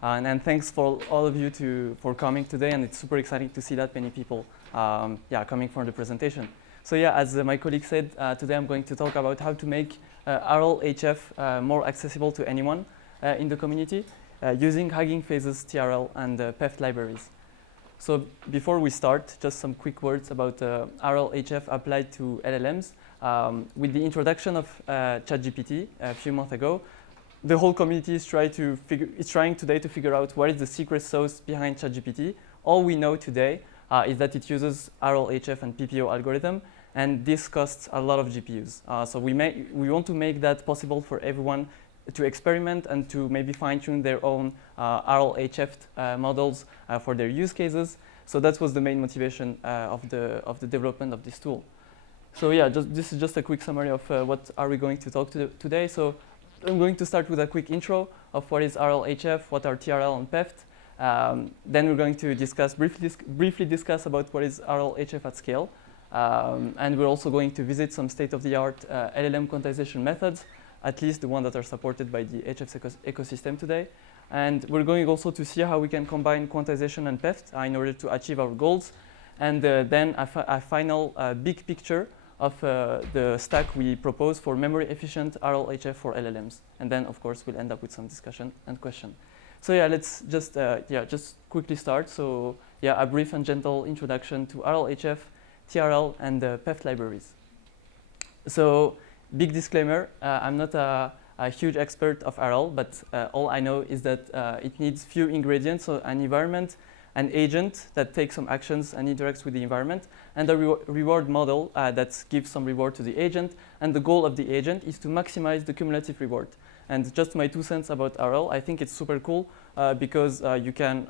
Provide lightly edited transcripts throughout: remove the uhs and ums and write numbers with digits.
And thanks for all of you for coming today, and it's super exciting to see that many people coming for the presentation. So yeah, as my colleague said, today I'm going to talk about how to make RLHF more accessible to anyone in the community using HuggingFace's TRL and PEFT libraries. So before we start, just some quick words about RLHF applied to LLMs. With the introduction of ChatGPT a few months ago, the whole community is trying today to figure out what is the secret sauce behind ChatGPT. All we know today is that it uses RLHF and PPO algorithm, and this costs a lot of GPUs. So we want to make that possible for everyone to experiment and to maybe fine-tune their own RLHF models for their use cases. So that was the main motivation of the development of this tool. So yeah, this is just a quick summary of what are we going to talk today. So I'm going to start with a quick intro of what is RLHF, what are TRL and PEFT. Then we're going to briefly discuss about what is RLHF at scale. And we're also going to visit some state-of-the-art LLM quantization methods, at least the ones that are supported by the HF ecosystem today. And we're going also to see how we can combine quantization and PEFT in order to achieve our goals. And then a final big picture of the stack we propose for memory-efficient RLHF for LLMs. And then, of course, we'll end up with some discussion and question. So yeah, let's just quickly start. So yeah, a brief and gentle introduction to RLHF, TRL, and PEFT libraries. So big disclaimer, I'm not a huge expert of RL, but all I know is that it needs few ingredients, so an environment, an agent that takes some actions and interacts with the environment, and a reward model that gives some reward to the agent. And the goal of the agent is to maximize the cumulative reward. And just my 2 cents about RL, I think it's super cool because you can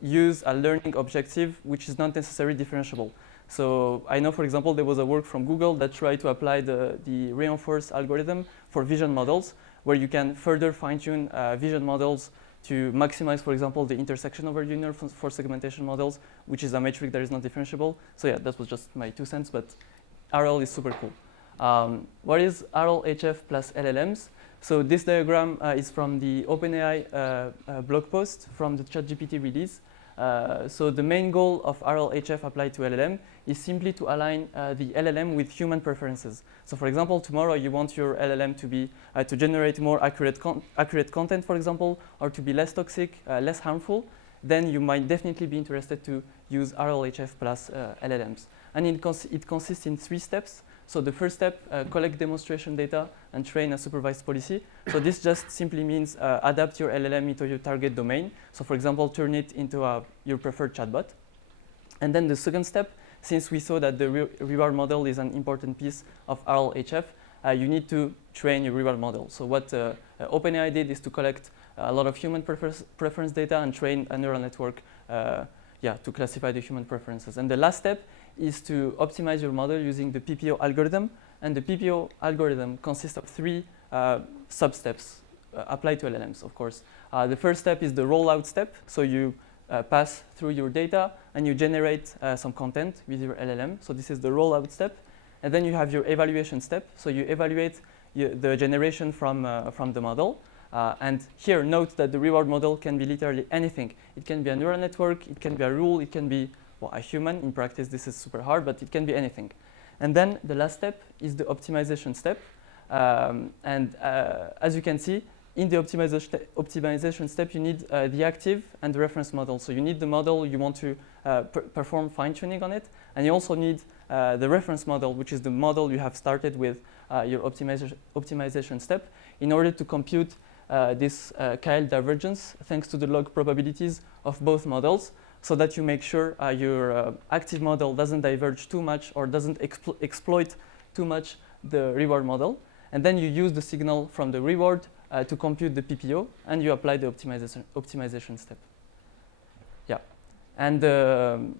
use a learning objective which is not necessarily differentiable. So I know, for example, there was a work from Google that tried to apply the reinforced algorithm for vision models, where you can further fine-tune vision models to maximize, for example, the intersection over union for segmentation models, which is a metric that is not differentiable. So yeah, that was just my 2 cents, but RL is super cool. What is RLHF plus LLMs? So this diagram is from the OpenAI blog post from the ChatGPT release. So the main goal of RLHF applied to LLM is simply to align the LLM with human preferences. So for example, tomorrow you want your LLM to be to generate more accurate content, for example, or to be less toxic, less harmful, then you might definitely be interested to use RLHF plus LLMs. And it consists in 3 steps. So the first step, collect demonstration data and train a supervised policy. So this just simply means adapt your LLM into your target domain. So for example, turn it into your preferred chatbot. And then the second step, since we saw that the reward model is an important piece of RLHF, you need to train your reward model. So what OpenAI did is to collect a lot of human preference data and train a neural network to classify the human preferences. And the last step is to optimize your model using the PPO algorithm. And the PPO algorithm consists of 3 sub-steps applied to LLMs, of course. The first step is the rollout step. So you pass through your data and you generate some content with your LLM. So this is the rollout step. And then you have your evaluation step. So you evaluate the generation from the model. And here, note that the reward model can be literally anything. It can be a neural network, it can be a rule, it can be a human. In practice, this is super hard, but it can be anything. And then the last step is the optimization step. As you can see, in the optimization step, you need the active and the reference model. So you need the model you want to perform fine-tuning on it. And you also need the reference model, which is the model you have started with your optimization step, in order to compute this Kyle divergence thanks to the log probabilities of both models, so that you make sure your active model doesn't diverge too much or doesn't exploit too much the reward model. And then you use the signal from the reward to compute the PPO, and you apply the optimization step. Yeah, and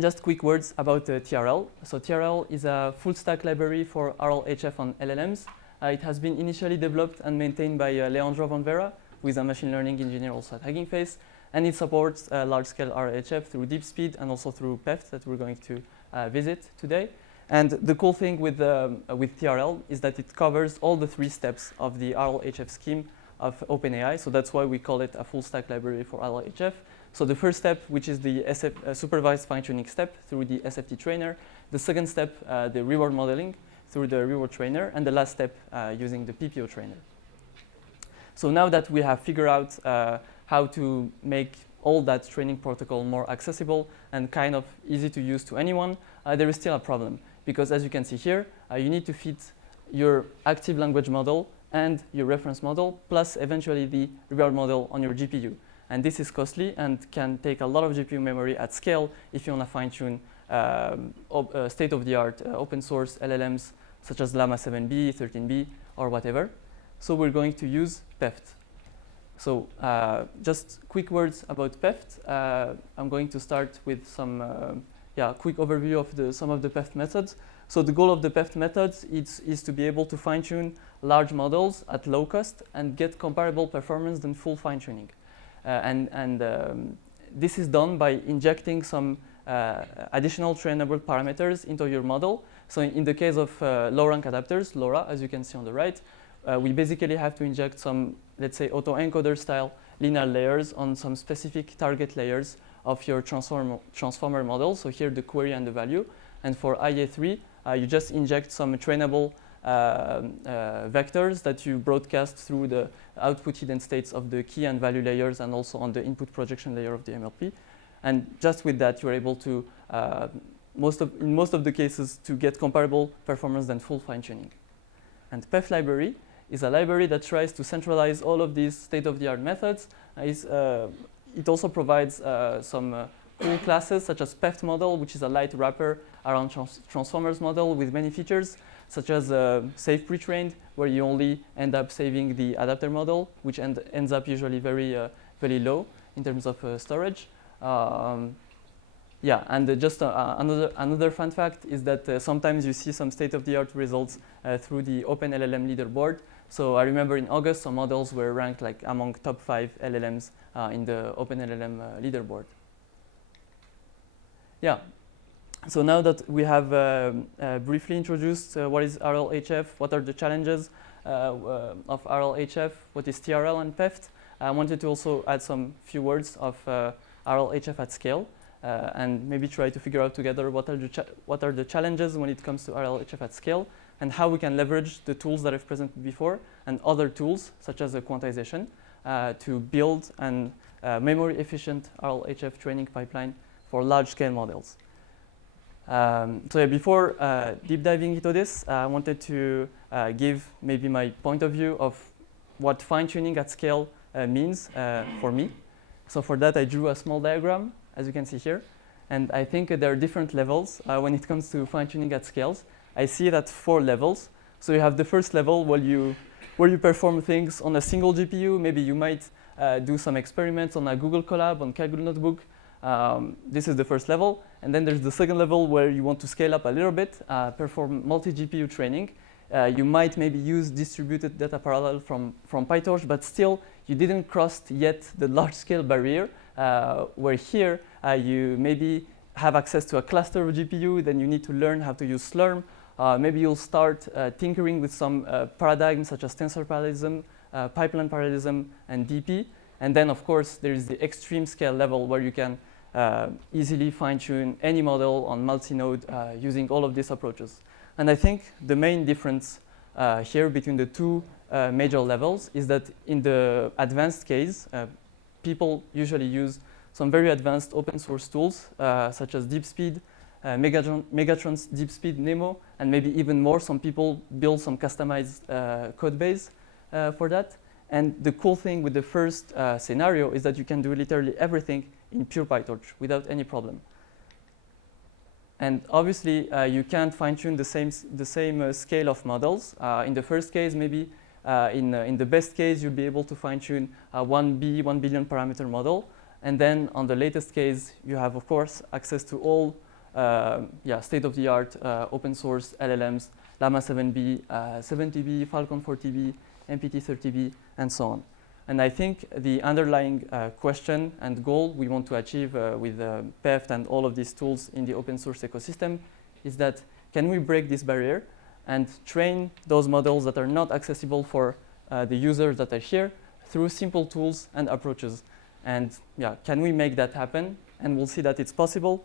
just quick words about TRL. So TRL is a full stack library for RLHF on LLMs. It has been initially developed and maintained by Leandro Van Vera, who is a machine learning engineer also at HuggingFace. And it supports large-scale RLHF through deep speed and also through PEFT that we're going to visit today. And the cool thing with TRL is that it covers all the 3 steps of the RLHF scheme of OpenAI. So that's why we call it a full stack library for RLHF. So the first step, which is the supervised fine-tuning step through the SFT trainer. The second step, the reward modeling through the reward trainer. And the last step, using the PPO trainer. So now that we have figured out how to make all that training protocol more accessible and kind of easy to use to anyone, there is still a problem. Because as you can see here, you need to fit your active language model and your reference model, plus eventually the reward model on your GPU. And this is costly and can take a lot of GPU memory at scale if you want to fine-tune state-of-the-art open source LLMs such as Llama 7B, 13B, or whatever. So we're going to use PEFT. So just quick words about PEFT. I'm going to start with some quick overview of some of the PEFT methods. So the goal of the PEFT methods is to be able to fine-tune large models at low cost and get comparable performance than full fine-tuning. This is done by injecting some additional trainable parameters into your model. So in the case of low-rank adapters, LoRa, as you can see on the right, we basically have to inject some, let's say, autoencoder style linear layers on some specific target layers of your transformer model. So here the query and the value. And for IA3, you just inject some trainable vectors that you broadcast through the output hidden states of the key and value layers and also on the input projection layer of the MLP. And just with that, you're able to, in most of the cases, to get comparable performance than full fine-tuning. And PEFT library is a library that tries to centralize all of these state-of-the-art methods. It also provides some cool classes such as PEFT model, which is a light wrapper around transformers model with many features, such as safe pre-trained, where you only end up saving the adapter model, which ends up usually very low in terms of storage. Just another fun fact is that sometimes you see some state-of-the-art results through the OpenLLM leaderboard. So I remember in August, some models were ranked like among top 5 LLMs in the OpenLLM leaderboard. Yeah. So now that we have briefly introduced what is RLHF, what are the challenges of RLHF, what is TRL and PEFT, I wanted to also add some few words of RLHF at scale and maybe try to figure out together what are the challenges when it comes to RLHF at scale and how we can leverage the tools that I've presented before and other tools such as quantization to build an memory efficient RLHF training pipeline for large scale models. Before deep diving into this, I wanted to give maybe my point of view of what fine-tuning at scale means for me. So for that, I drew a small diagram, as you can see here. And I think there are different levels when it comes to fine-tuning at scales. I see it at 4 levels. So you have the first level where you perform things on a single GPU. Maybe you might do some experiments on a Google Colab, on Kaggle Notebook. This is the first level. And then there's the second level where you want to scale up a little bit, perform multi-GPU training. You might maybe use distributed data parallel from PyTorch, but still you didn't cross yet the large-scale barrier, where here you maybe have access to a cluster of GPU, then you need to learn how to use Slurm. Maybe you'll start tinkering with some paradigms such as tensor parallelism, pipeline parallelism, and DP. And then, of course, there is the extreme scale level where you can easily fine-tune any model on multi-node using all of these approaches. And I think the main difference here between the two major levels is that in the advanced case, people usually use some very advanced open source tools such as DeepSpeed, Megatron's DeepSpeed Nemo, and maybe even more. Some people build some customized code base for that. And the cool thing with the first scenario is that you can do literally everything in pure PyTorch without any problem. And obviously, you can't fine-tune the same scale of models. In the first case, maybe in the best case, you'll be able to fine-tune a 1 billion parameter model. And then on the latest case, you have, of course, access to all state-of-the-art open source LLMs, Llama 7B, 70B, Falcon 40B, MPT 30B, and so on. And I think the underlying question and goal we want to achieve with PEFT and all of these tools in the open source ecosystem is that can we break this barrier and train those models that are not accessible for the users that are here through simple tools and approaches. And yeah, can we make that happen? And we'll see that it's possible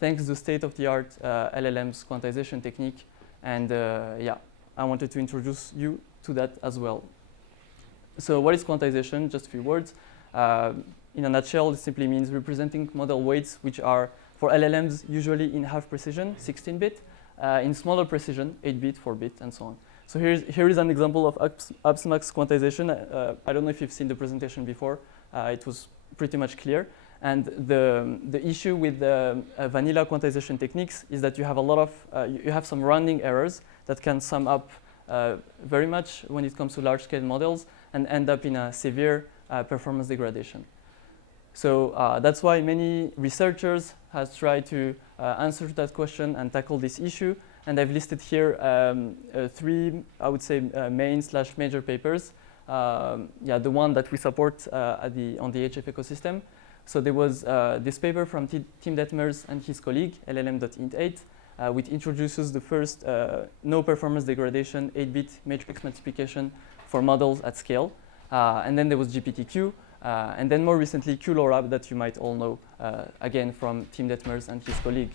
thanks to state-of-the-art LLM's quantization technique. And yeah, I wanted to introduce you to that as well. So what is quantization? Just a few words. In a nutshell, it simply means representing model weights, which are, for LLMs, usually in half precision, 16-bit, in smaller precision, 8-bit, 4-bit, and so on. So here is an example of Absmax quantization. I don't know if you've seen the presentation before. It was pretty much clear. And the issue with the vanilla quantization techniques is that you have a lot of, you have some rounding errors that can sum up very much when it comes to large-scale models and end up in a severe performance degradation. So that's why many researchers have tried to answer that question and tackle this issue. And I've listed here 3, I would say, main/major papers. Yeah, the one that we support on the HF ecosystem. So there was this paper from Tim Detmers and his colleague, LLM.int8, which introduces the first no performance degradation 8-bit matrix multiplication for models at scale. And then there was GPTQ. And then more recently, QLoRa, that you might all know, again, from Tim Detmers and his colleague.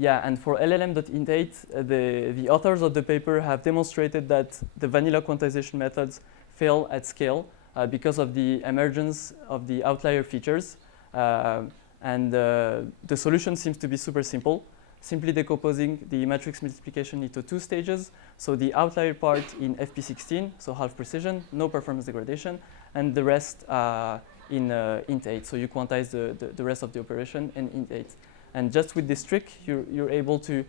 Yeah, and for LLM.int8, the authors of the paper have demonstrated that the vanilla quantization methods fail at scale because of the emergence of the outlier features. And the solution seems to be super simple, simply decomposing the matrix multiplication into 2 stages. So the outlier part in FP16, so half precision, no performance degradation, and the rest in int8. So you quantize the rest of the operation in int8. And just with this trick, you're able to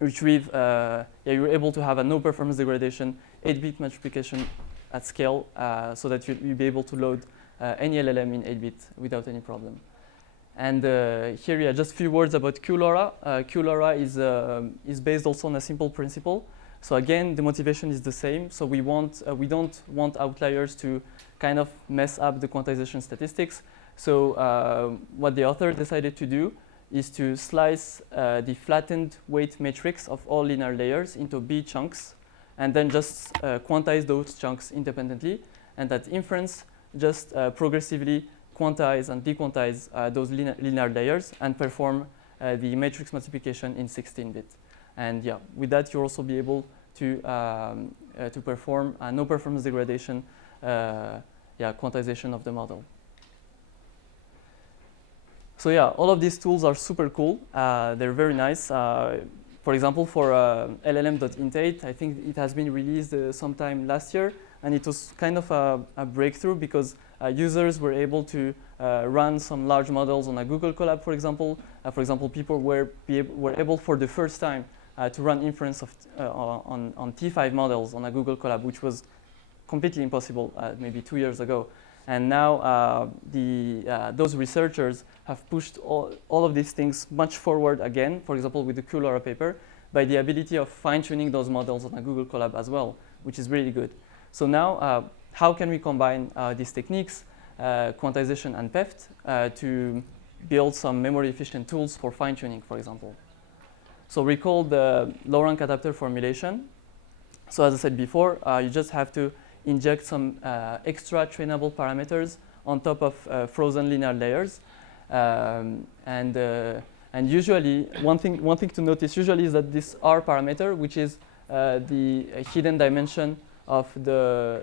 retrieve, you're able to have a no performance degradation 8-bit multiplication at scale so that you'll be able to load any LLM in 8-bit without any problem. And here, yeah, just a few words about QLoRa. QLoRa is based also on a simple principle. So again, the motivation is the same. So we don't want outliers to kind of mess up the quantization statistics. So what the author decided to do is to slice the flattened weight matrix of all linear layers into B chunks, and then just quantize those chunks independently. And at inference, just progressively quantize and dequantize those linear layers and perform the matrix multiplication in 16-bit. And yeah, with that, you'll also be able to perform no performance degradation quantization of the model. So yeah, all of these tools are super cool. They're very nice. For example, for LLM.int8, I think it has been released sometime last year, and it was kind of a breakthrough because users were able to run some large models on a Google Colab, for example. People were able for the first time to run inference on T5 models on a Google Colab, which was completely impossible maybe 2 years ago. And now those researchers have pushed all of these things much forward again, for example, with the QLoRa paper, by the ability of fine-tuning those models on a Google Colab as well, which is really good. So now, how can we combine these techniques, quantization and PEFT, to build some memory-efficient tools for fine-tuning, for example? So recall the low-rank adapter formulation. So as I said before, you just have to inject some extra trainable parameters on top of frozen linear layers. And usually, one thing to notice usually is that this R parameter, which is the hidden dimension of the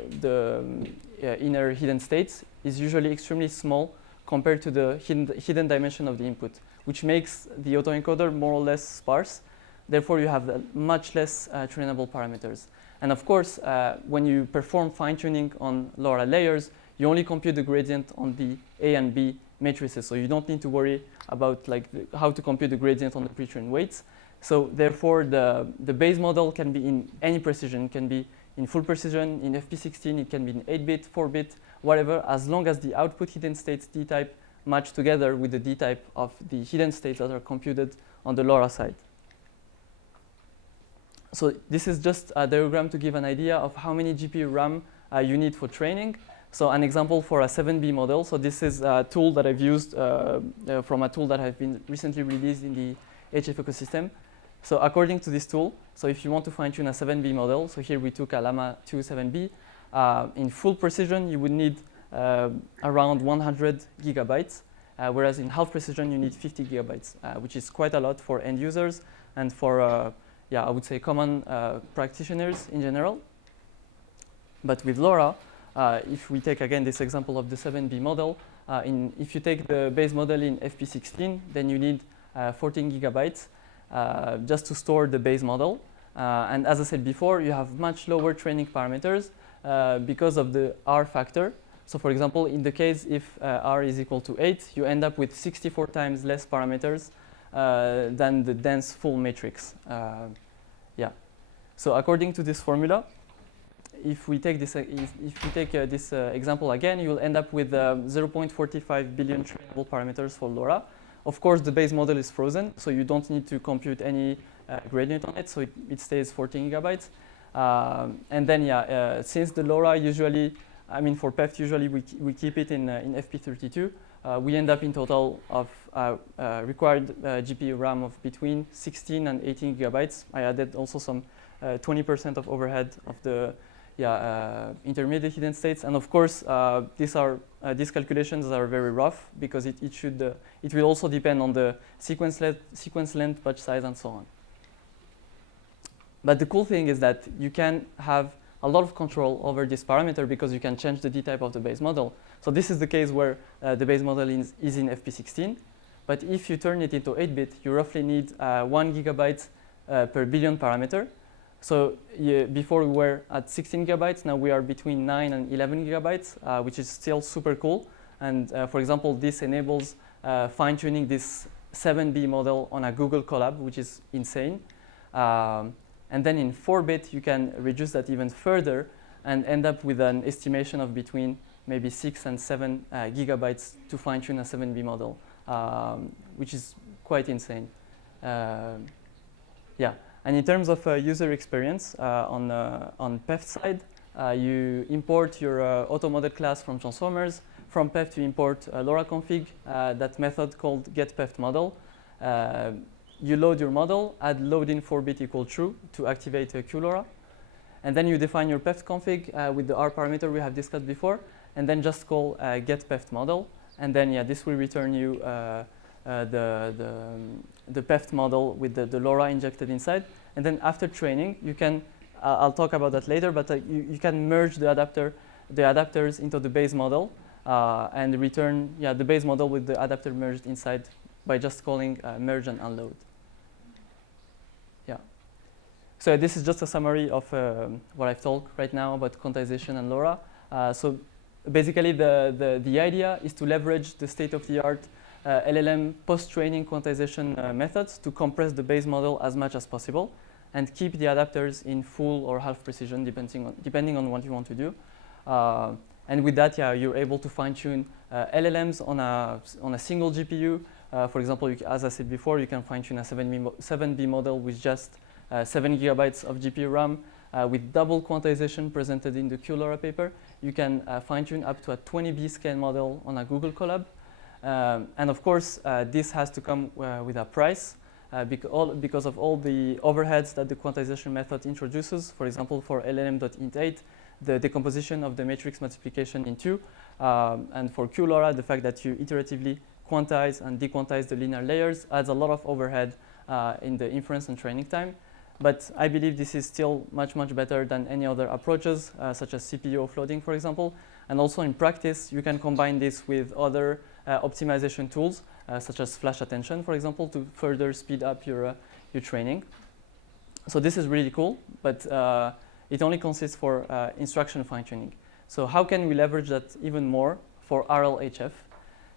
inner hidden states, is usually extremely small compared to the hidden dimension of the input, which makes the autoencoder more or less sparse. Therefore, you have much less trainable parameters. And of course, when you perform fine-tuning on LoRa layers, you only compute the gradient on the A and B matrices. So you don't need to worry about how to compute the gradient on the pre-trained weights. So therefore, the base model can be in any precision. It can be in full precision, in FP16, it can be in 8-bit, 4-bit, whatever, as long as the output hidden states D-type match together with the D-type of the hidden states that are computed on the LoRa side. So this is just a diagram to give an idea of how many GPU RAM you need for training. So an example for a 7B model. So this is a tool that I've used from a tool that has been recently released in the HF ecosystem. So according to this tool, so if you want to fine-tune a 7B model, so here we took a Llama 2 7B, in full precision you would need around 100 gigabytes, whereas in half precision you need 50 gigabytes, which is quite a lot for end users and for, yeah, I would say common practitioners in general. But with LoRa, if we take again this example of the 7B model, if you take the base model in FP16, then you need 14 gigabytes just to store the base model. And as I said before, you have much lower training parameters because of the R factor. So for example, in the case if R is equal to 8, you end up with 64 times less parameters than the dense full matrix. Yeah. So according to this formula, if we take this, example again, you will end up with 0.45 billion trainable parameters for LoRa. Of course, the base model is frozen, so you don't need to compute any gradient on it, so it stays 14 gigabytes. And then, yeah, since the LoRa usually, I mean, for PEFT, usually we keep it in FP32, we end up in total of required GPU RAM of between 16 and 18 gigabytes. I added also some 20% of overhead of the intermediate hidden states, and of course these calculations are very rough because it will also depend on the sequence length, batch size, and so on. But the cool thing is that you can have a lot of control over this parameter because you can change the D-type of the base model. So this is the case where the base model is in FP16, but if you turn it into 8-bit, you roughly need 1 gigabyte per billion parameter. So before we were at 16 gigabytes, now we are between 9 and 11 gigabytes, which is still super cool. And for example, this enables fine-tuning this 7B model on a Google Colab, which is insane. And then in 4-bit, you can reduce that even further and end up with an estimation of between maybe 6 and 7 gigabytes to fine-tune a 7B model, which is quite insane. Yeah. And in terms of user experience, on PEFT side, you import your auto model class from transformers. From PEFT, you import LoRa config, that method called getPEFT you load your model, add load in 4-bit equal true to activate QLoRa. And then you define your PEFT config with the R parameter we have discussed before, and then just call getPEFT model. And then, yeah, this will return you the PEFT model with the LoRa injected inside. And then after training, you can, I'll talk about that later, but you can merge the adapters into the base model and return the base model with the adapter merged inside by just calling merge and unload. Yeah. So this is just a summary of what I've talked right now about quantization and LoRa. So basically the idea is to leverage the state-of-the-art LLM post-training quantization methods to compress the base model as much as possible and keep the adapters in full or half precision depending on what you want to do. And with that, yeah, you're able to fine-tune LLMs on a single GPU. For example, as I said before, you can fine-tune a 7B model with just 7 gigabytes of GPU RAM. With double quantization presented in the QLoRa paper, you can fine-tune up to a 20B scale model on a Google Colab. And of course, this has to come with a price because of all the overheads that the quantization method introduces. For example, for LLM.int8, the decomposition of the matrix multiplication in 2. And for QLoRa, the fact that you iteratively quantize and dequantize the linear layers adds a lot of overhead in the inference and training time. But I believe this is still much, much better than any other approaches, such as CPU offloading, for example. And also in practice, you can combine this with other optimization tools, such as flash attention, for example, to further speed up your training. So this is really cool, but it only consists for instruction fine-tuning. So how can we leverage that even more for RLHF?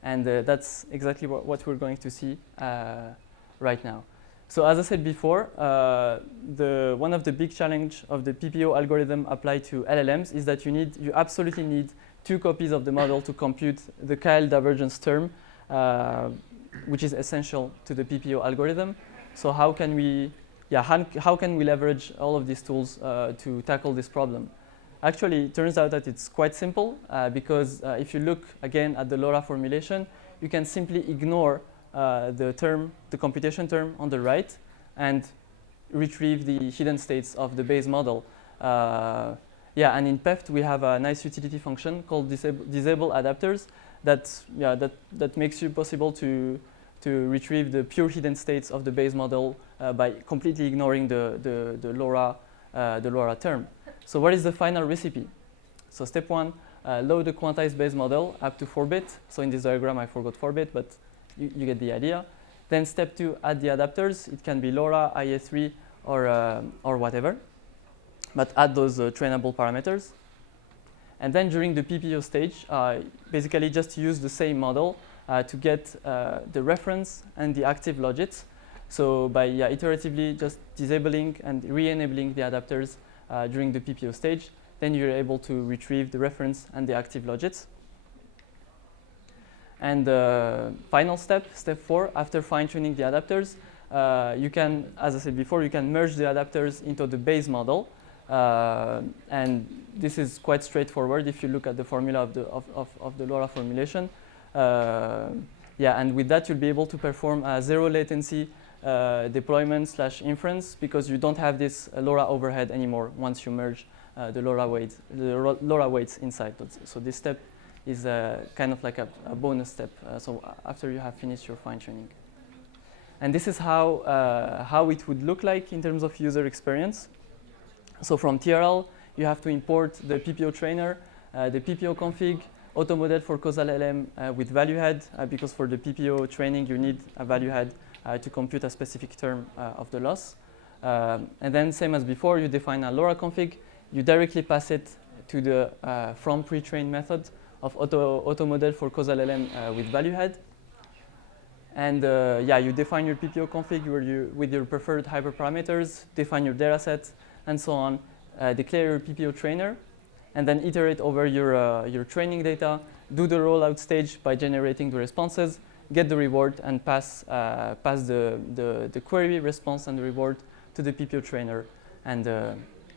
And that's exactly what we're going to see right now. So as I said before, one of the big challenge of the PPO algorithm applied to LLMs is that you absolutely need 2 copies of the model to compute the Kyle divergence term, which is essential to the PPO algorithm. So how can we leverage all of these tools to tackle this problem? Actually, it turns out that it's quite simple because if you look again at the LoRa formulation, you can simply ignore the computation term on the right and retrieve the hidden states of the base model. Yeah, and in PEFT we have a nice utility function called disable adapters that makes you possible to retrieve the pure hidden states of the base model by completely ignoring the LoRa term. So what is the final recipe? So step 1, load the quantized base model up to 4-bit. So in this diagram I forgot 4-bit, but you get the idea. Then step 2, add the adapters. It can be LoRa, IA3, or whatever. But add those trainable parameters. And then during the PPO stage, basically just use the same model to get the reference and the active logits. So by iteratively just disabling and re-enabling the adapters during the PPO stage, then you're able to retrieve the reference and the active logits. And final step, step 4, after fine-tuning the adapters, you can, as I said before, you can merge the adapters into the base model. And this is quite straightforward if you look at the formula of the LoRa formulation. Yeah, and with that you'll be able to perform a zero latency deployment / inference because you don't have this LoRa overhead anymore once you merge the LoRa weights inside. So this step is kind of like a bonus step. So after you have finished your fine tuning, and this is how it would look like in terms of user experience. So from TRL, you have to import the PPO trainer, the PPO config, auto model for causal LM with value head, because for the PPO training you need a value head to compute a specific term of the loss. And then same as before, you define a LoRa config, you directly pass it to the from pre-trained method of auto model for causal LM with value head. And yeah, you define your PPO config with your preferred hyperparameters, define your dataset, and so on, declare your PPO trainer, and then iterate over your training data, do the rollout stage by generating the responses, get the reward, and pass the query response and the reward to the PPO trainer. And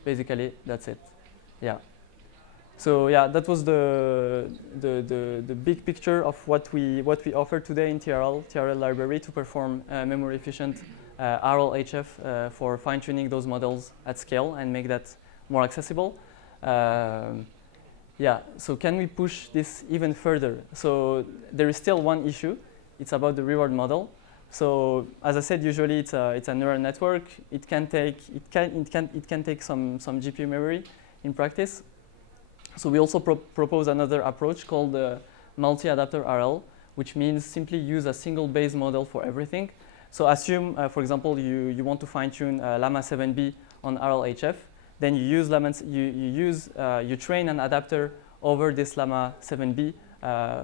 basically, that's it. Yeah. So yeah, that was the big picture of what we offer today in TRL library to perform memory efficient RLHF for fine-tuning those models at scale and make that more accessible. Yeah, so can we push this even further? So there is still one issue. It's about the reward model. So as I said, usually it's a neural network. It can take some GPU memory in practice. So we also propose another approach called multi-adapter RL, which means simply use a single base model for everything. So assume, for example, you want to fine-tune Llama 7B on RLHF. Then you train an adapter over this Llama 7B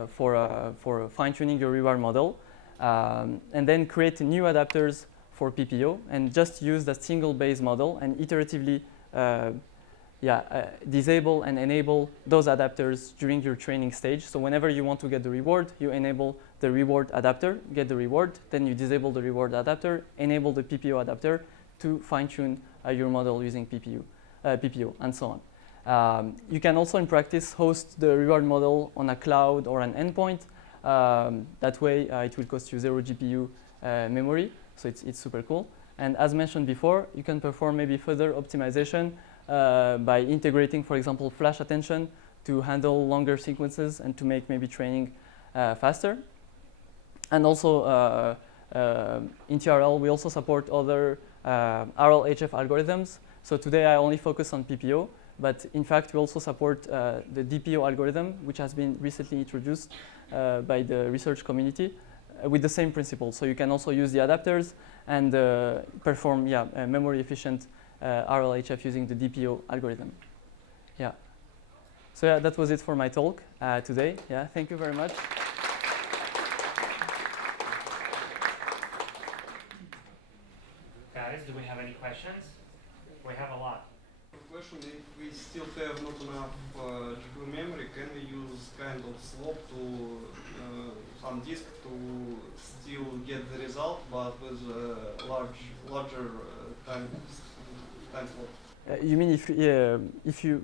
for fine-tuning your reward model, and then create new adapters for PPO and just use that single base model and iteratively disable and enable those adapters during your training stage. So whenever you want to get the reward, you enable the reward adapter, get the reward, then you disable the reward adapter, enable the PPO adapter to fine-tune your model using PPO, and so on. You can also in practice host the reward model on a cloud or an endpoint. That way it will cost you 0 GPU memory, so it's super cool. And as mentioned before, you can perform maybe further optimization by integrating, for example, flash attention to handle longer sequences and to make maybe training faster. And also in TRL, we also support other RLHF algorithms. So today I only focus on PPO, but in fact we also support the DPO algorithm, which has been recently introduced by the research community with the same principle. So you can also use the adapters and perform memory efficient RLHF using the DPO algorithm. Yeah. So yeah, that was it for my talk today. Yeah, thank you very much. Guys, do we have any questions? We have a lot. Question: if we still have not enough GPU memory, can we use kind of swap to some disk to still get the result, but with a larger time slot? You mean if you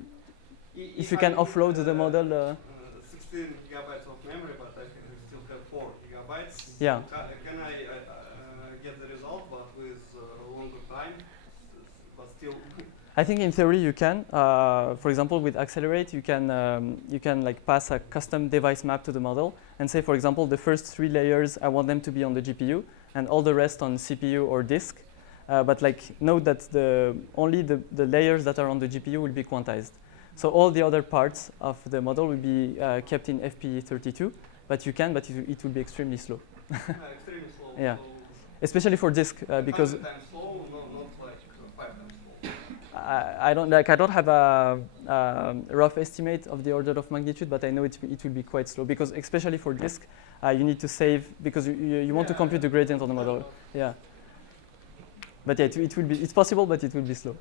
can offload the model? 16 gigabytes of memory, but I still have 4 gigabytes. Yeah. Can I get the result, but with longer time? still. I think in theory you can. For example, with Accelerate, you can like pass a custom device map to the model and say, for example, the first 3 layers I want them to be on the GPU and all the rest on CPU or disk. But like note that only the layers that are on the GPU will be quantized. So all the other parts of the model will be kept in FP32. But you can, but it will be extremely slow. Extremely slow. Yeah. So Especially for disk, because 100 times slow, not like 5 times slow. I don't have a rough estimate of the order of magnitude, but I know it will be quite slow because especially for disk, you need to save because you want to compute the gradient on the model. Yeah. But yeah, it will be. It's possible, but it will be slow.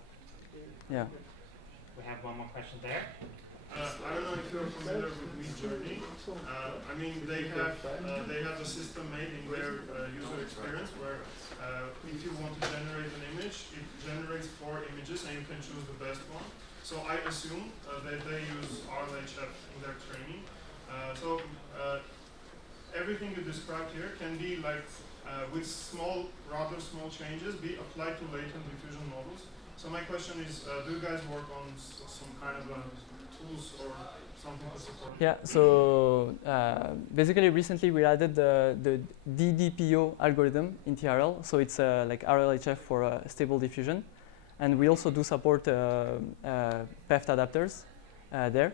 Yeah. We have one more question there. I don't know if you're familiar with Midjourney. I mean, they have a system made in their user experience where if you want to generate an image, it generates 4 images and you can choose the best one. So I assume that they use RLHF in their training. Everything you described here can be like with rather small changes, be applied to latent diffusion models. So my question is, do you guys work on some kind of tools or something to support? Yeah, so basically recently we added the DDPO algorithm in TRL. So it's like RLHF for stable diffusion. And we also do support PEFT adapters there.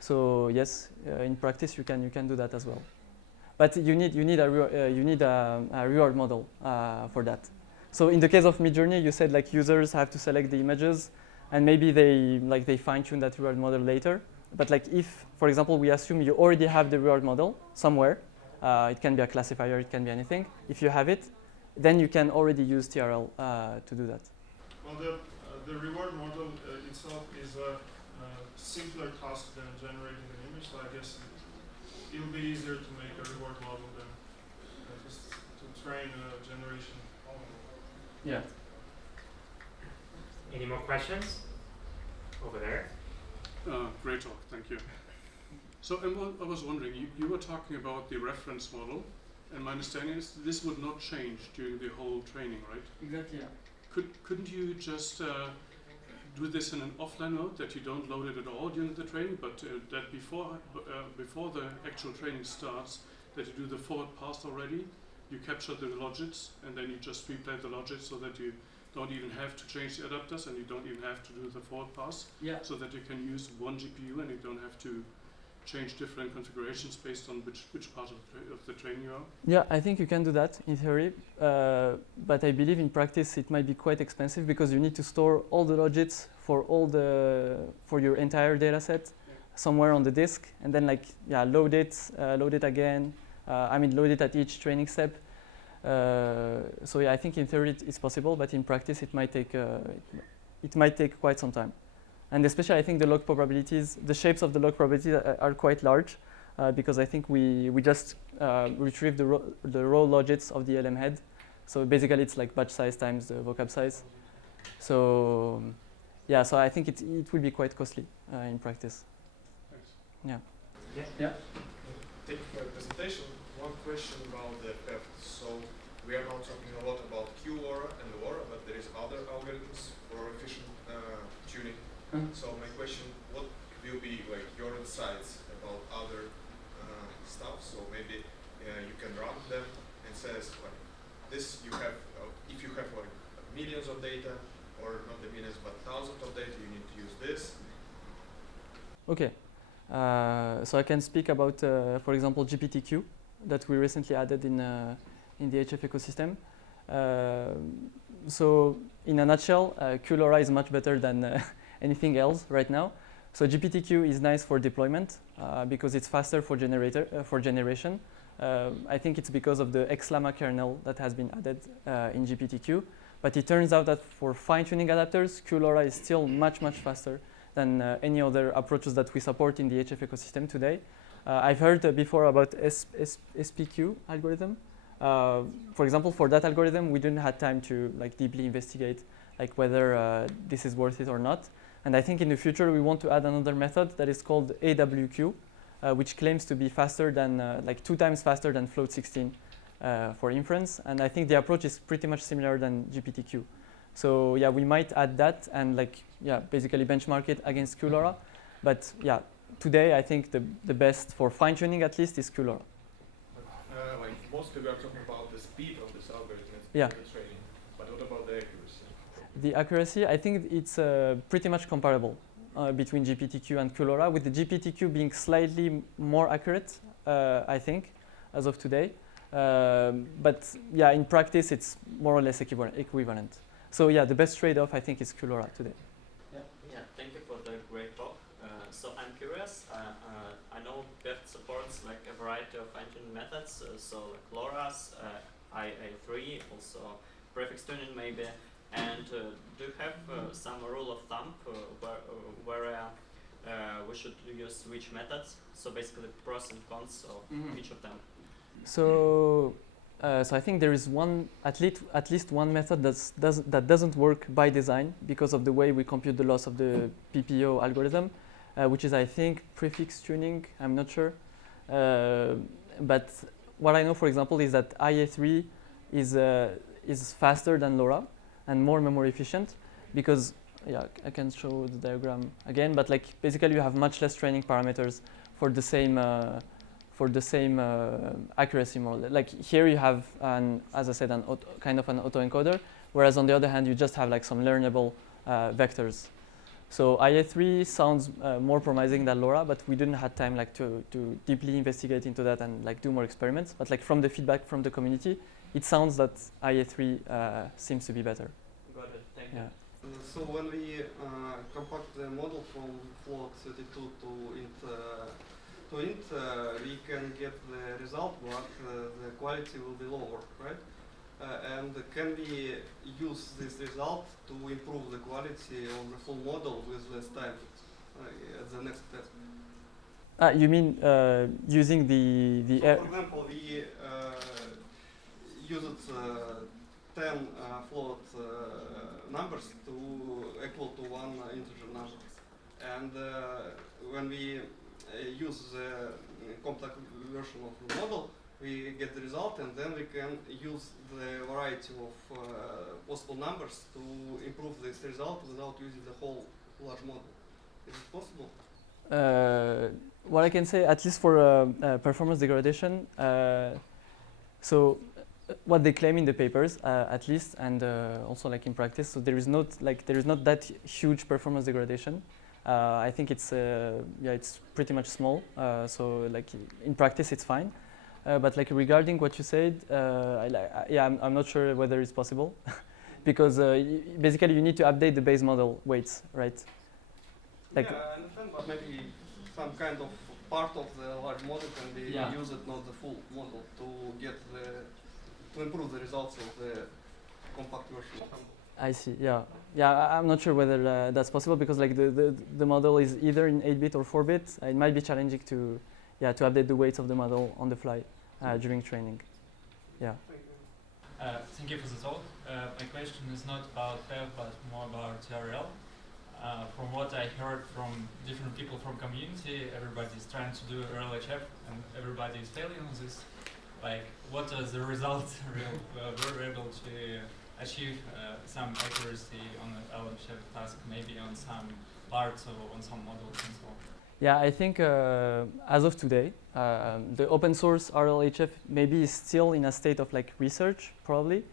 So yes, in practice you can do that as well. But you need a reward model for that. So in the case of Midjourney, you said like users have to select the images, and maybe they fine-tune that reward model later. But like if, for example, we assume you already have the reward model somewhere, it can be a classifier, it can be anything. If you have it, then you can already use TRL to do that. Well, the reward model itself is a simpler task than generating an image. So I guess it'll be easier to make a reward model than just to train a generation model. Yeah. Any more questions? Over there. Great talk, thank you. So I was wondering, you were talking about the reference model, and my understanding is this would not change during the whole training, right? Exactly, yeah. Couldn't you just do this in an offline mode, that you don't load it at all during the training, but that before the actual training starts, that you do the forward pass already, you capture the logits, and then you just replay the logits so that you don't even have to change the adapters and you don't even have to do the forward pass, so that you can use one GPU and you don't have to change different configurations based on which part of the training you are? Yeah, I think you can do that in theory, but I believe in practice it might be quite expensive because you need to store all the logits for your entire data set somewhere on the disk, and then load it again. Load it at each training step. So yeah, I think in theory it's possible, but in practice it might take quite some time. And especially I think the log probabilities, the shapes of the log probabilities are quite large, because I think we just retrieve the raw logits of the LM head. So basically it's like batch size times the vocab size. So yeah, so I think it will be quite costly in practice. Thanks. Yeah. Yes. Yeah. Thank you for the presentation. One question about the PEFT. So we are now talking a lot about QLoRa and LoRa, but there is other algorithms for efficient tuning. So my question, what will be like your insights about other stuff? So maybe you can run them and says like this you have, if you have like millions of data, or not the millions but thousands of data, you need to use this. Okay. So I can speak about, for example, GPTQ that we recently added in the HF ecosystem. So in a nutshell, QLoRa is much better than anything else right now. So GPTQ is nice for deployment because it's faster for generation. I think it's because of the XLAMA kernel that has been added in GPTQ. But it turns out that for fine-tuning adapters, QLoRa is still much faster than any other approaches that we support in the HF ecosystem today. I've heard before about SPQ algorithm. For example, for that algorithm, we didn't have time to deeply investigate whether this is worth it or not. And I think in the future we want to add another method that is called AWQ, which claims to be faster than 2 times faster than float 16 for inference. And I think the approach is pretty much similar than GPTQ. So yeah, we might add that and like yeah, basically benchmark it against QLoRa. But yeah, today I think the best for fine tuning at least is QLoRa. Like mostly we are talking about the speed of this algorithm Yeah. in the training, but what about the accuracy? The accuracy, I think it's pretty much comparable between GPTQ and QLoRa, with the GPTQ being slightly more accurate, I think, as of today. But yeah, in practice, it's more or less equivalent. So yeah, the best trade-off, I think, is QLoRa today. Yeah, thank you for the great talk. So I'm curious, I know PEFT supports like a variety of fine-tuning methods, so like LoRa's, IA3, also prefix tuning maybe. And do you have some rule of thumb where we should use which methods? So basically pros and cons of each of them. So I think there is at least one method that doesn't work by design because of the way we compute the loss of the PPO algorithm, which is I think prefix tuning. I'm not sure, but what I know, for example, is that IA3 is faster than LoRa and more memory efficient because yeah, I can show the diagram again, but like basically you have much less training parameters for the same accuracy more. Like here you have as I said, kind of an autoencoder, whereas on the other hand you just have like some learnable vectors. So IA3 sounds more promising than LoRa, but we didn't have time like to deeply investigate into that and like do more experiments. But like from the feedback from the community, it sounds that IA3 seems to be better. Got it, thank you. Yeah. So when we compact the model from float 32 to int, we can get the result, but the quality will be lower, right? And can we use this result to improve the quality of the full model with less time at the next step? You mean using the So for example, we used 10 float numbers to equal to one integer number, and when we use the complex version of the model, we get the result, and then we can use the variety of possible numbers to improve this result without using the whole large model. Is it possible? What I can say, at least for performance degradation, so what they claim in the papers, at least, and also like in practice, so there is not that huge performance degradation. I think it's pretty much small. So like in practice, it's fine. But like regarding what you said, I'm not sure whether it's possible, because basically you need to update the base model weights, right? Like yeah, I understand, but maybe some kind of part of the large model can be used, not the full model, to improve the results of the compact version. I see. Yeah. I'm not sure whether that's possible because like the model is either in 8-bit or 4-bit. It might be challenging to update the weights of the model on the fly during training. Yeah. Thank you for the talk. My question is not about PEF, but more about TRL. From what I heard from different people from community, everybody's trying to do RLHF and everybody is failing on this. Like, what are the results? We're able to achieve some accuracy on the RLHF task, maybe on some parts or on some models and so on. Yeah, I think as of today, the open source RLHF maybe is still in a state of like research, probably.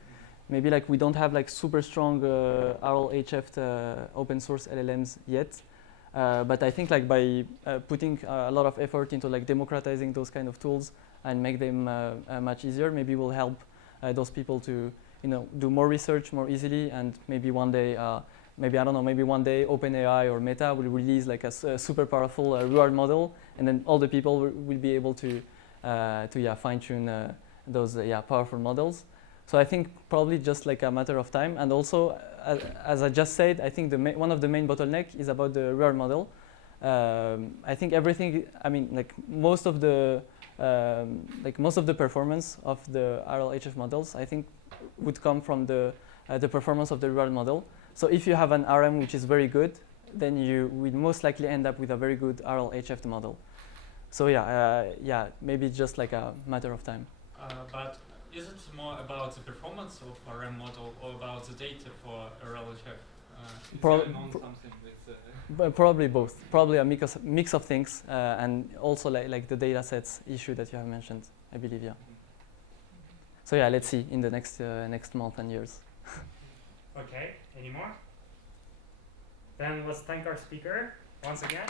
Maybe like we don't have like super strong RLHF open source LLMs yet. But I think like by putting a lot of effort into like democratizing those kind of tools and make them much easier, maybe will help those people to do more research more easily, and maybe one day maybe one day OpenAI or Meta will release like a super powerful reward model, and then all the people will be able to fine-tune those powerful models. So I think probably just like a matter of time. And also, as I just said, I think one of the main bottleneck is about the reward model. I think everything. I mean, like most of the performance of the RLHF models, I think, would come from the performance of the reward model. So if you have an RM which is very good, then you will most likely end up with a very good RLHF model. So maybe it's just like a matter of time. But is it more about the performance of a RAM model or about the data for RLHF? Is Pro- there known pro- something with But probably both. Probably a mix of things, and also like the data sets issue that you have mentioned, I believe, yeah. So yeah, let's see in the next month and years. Okay, any more? Then let's thank our speaker once again.